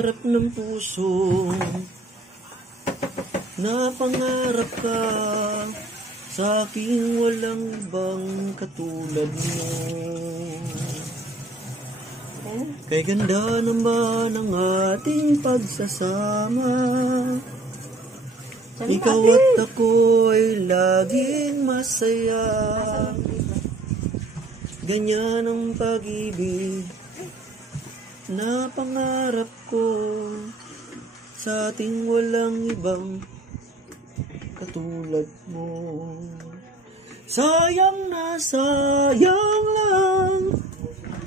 pangarap ng puso na pangarap ka sa aking walang ibang katulad mo. Kay ganda naman ang ating pagsasama. Ikaw at ako ay laging masaya. Ganyan ang pag-ibig na pangarap ko sa ating walang ibang katulad mo. Sayang na sayang lang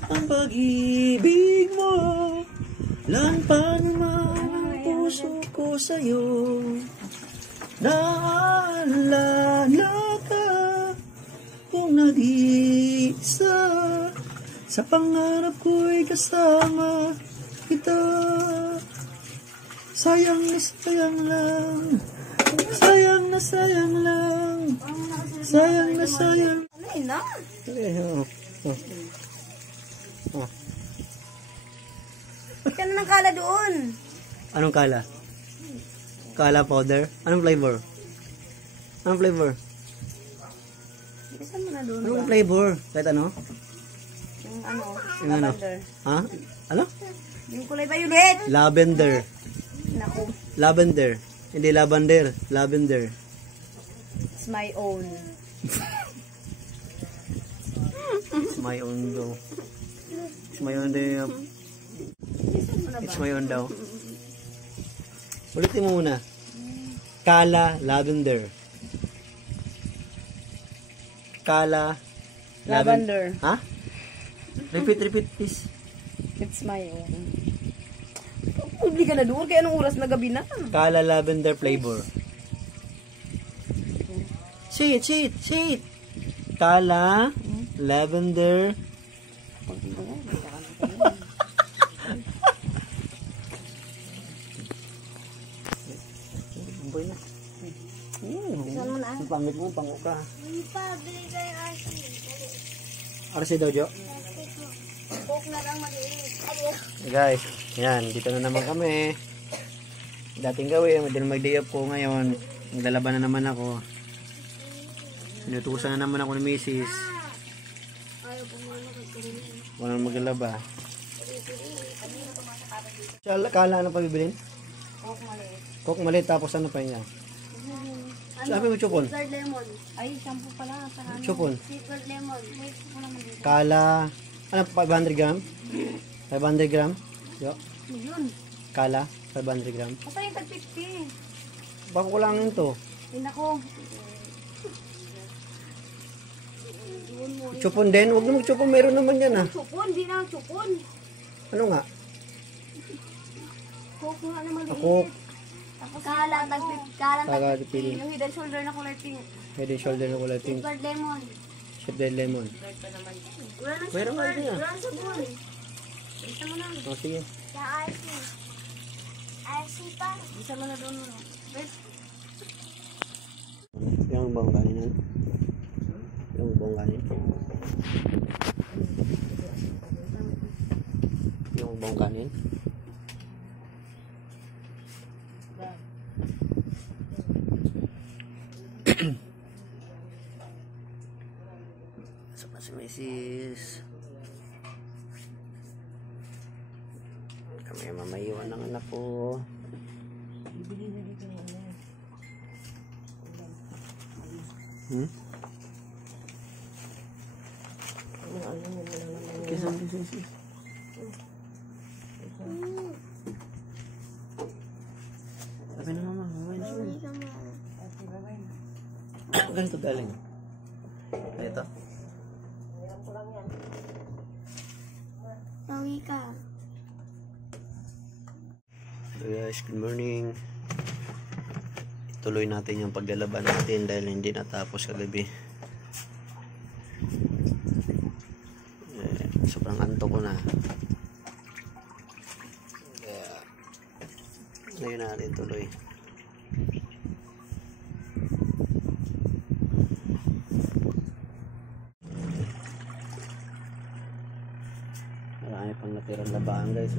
ang pag-ibig mo. Lan pa naman ang puso ko sa'yo. Naalala ka kung nag-iisa. Sa pangarap ko'y kasama kita. Sayang na sayang lang. Sayang na sayang lang. Sayang na sayang. Ika na ng kala doon. Anong kala? Kala powder? Anong flavor? Anong flavor? Bilisan mo na doon. Anong flavor? Kahit ano? Yung lavender. Ha? Ano? Yung kulay violet. Lavender. Naku. Lavender. Hindi lavender. Lavender. It's my own. It's my own daw. It's my own daw. It's my own daw. Ulitin mo muna. Kala lavender. Kala Lavender. Ha? Repeat please. It's my own. Publi ka na doon. Kaya anong oras na gabi na? Kala lavender flavor. Say it. Kala lavender. Boy na. Saan mo na? Ang pangit mo, pango ka. Pabili ka yung RC. RC Dojo. Coke na lang maliit. Guys, yan, dito na naman kami. Dating gawin, dahil mag-day off ko ngayon. Naglalaban na naman ako. Sinutusan na naman ako ni Mrs. Walang maglalaba. Kala ano pa bibilin? Coke maliit. Coke maliit, tapos ano pa niya? Sabi mo chupon. Sweet lemon. Ay, shampoo pala. Chupon. Sweet lemon. Kala, ano, 500 gram? 500 gram? Yo. Yun. Kala, 500 gram. Basta yung tag 50. Baka kulangin to. Hindi ko. Chupon din? Huwag na mag-chupon, meron naman yan ah. Chupon, di na chupon. Ano nga? Coke nga naman liit. Coke. Tapos kala tag 50. Yung head and shoulder na kulay pink. Head and shoulder na kulay pink. Sweet lemon. Sweet lemon. Wala na Meron nga din ah. Wala na sabon. Bisa mo na. O sige. Sa RC. RC pa. Bisa mo na doon. Yung bang kanin yan? Yung bang kanin? Yung bang kanin? Sama si Mrs. Kami mamayuan ng anak ko. Sige. Sabi na mama, ganito galing. Ito. Tawi ka. So guys, good morning. Tuloy natin yung paglalaban natin dahil hindi natapos kagabi. Sobrang antok ko na. Kaya ngayon natin tuloy. Marami pang natirang labahan guys.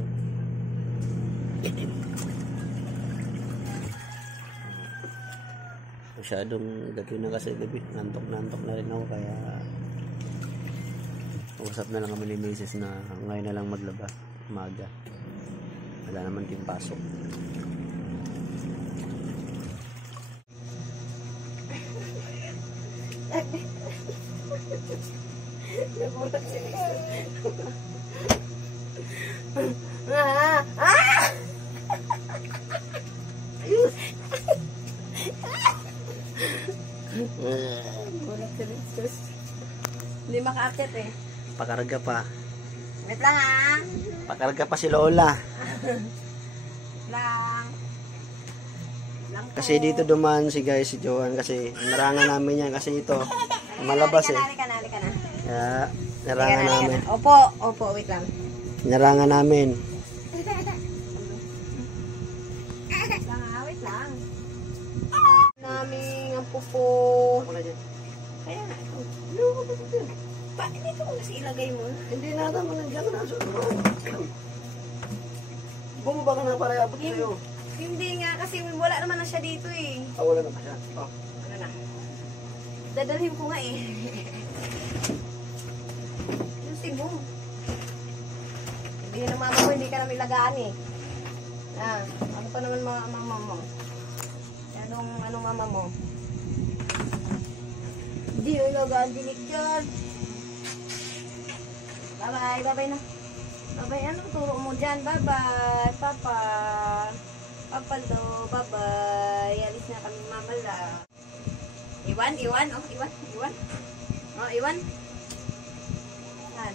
Masyadong gabi na kasi gabi. Nantok na rin ako kaya usap na lang kami ni Mrs. na ngayon na lang maglaba. Umaga. Wala naman din pasok. Nagulat si Nagulat si Lexus. Hindi makaakit eh. Pakarga pa. Wait lang ah. Pakarga pa si Lola. Lang. Kasi dito dumaan si guys, si Joan kasi narangan namin yan kasi ito malabas eh. Halika na. Kaya narangan namin. Opo, wait lang. Narangan namin. Wait lang. Naming ang pupo. Kaya nga ito. Dito mo kasi ilagay mo. Hindi na naman nandiyan na. Bumaba ka na para abot sa'yo. Hindi nga kasi wala naman na siya dito eh. Wala na ba siya? Oh. Ano na? Dadalhin ko nga eh. Yung mo. Hindi na mama mo, hindi ka namin lagaan eh. Ano pa naman mga mama mo? Anong mama mo? Hindi yung lagaan dinig dyan. Bye-bye na. Bye-bye, anong turo mo dyan? Bye-bye, Papa. Papa do, bye-bye. Alis na kami mamala. Iwan. Oh, Iwan. Yan.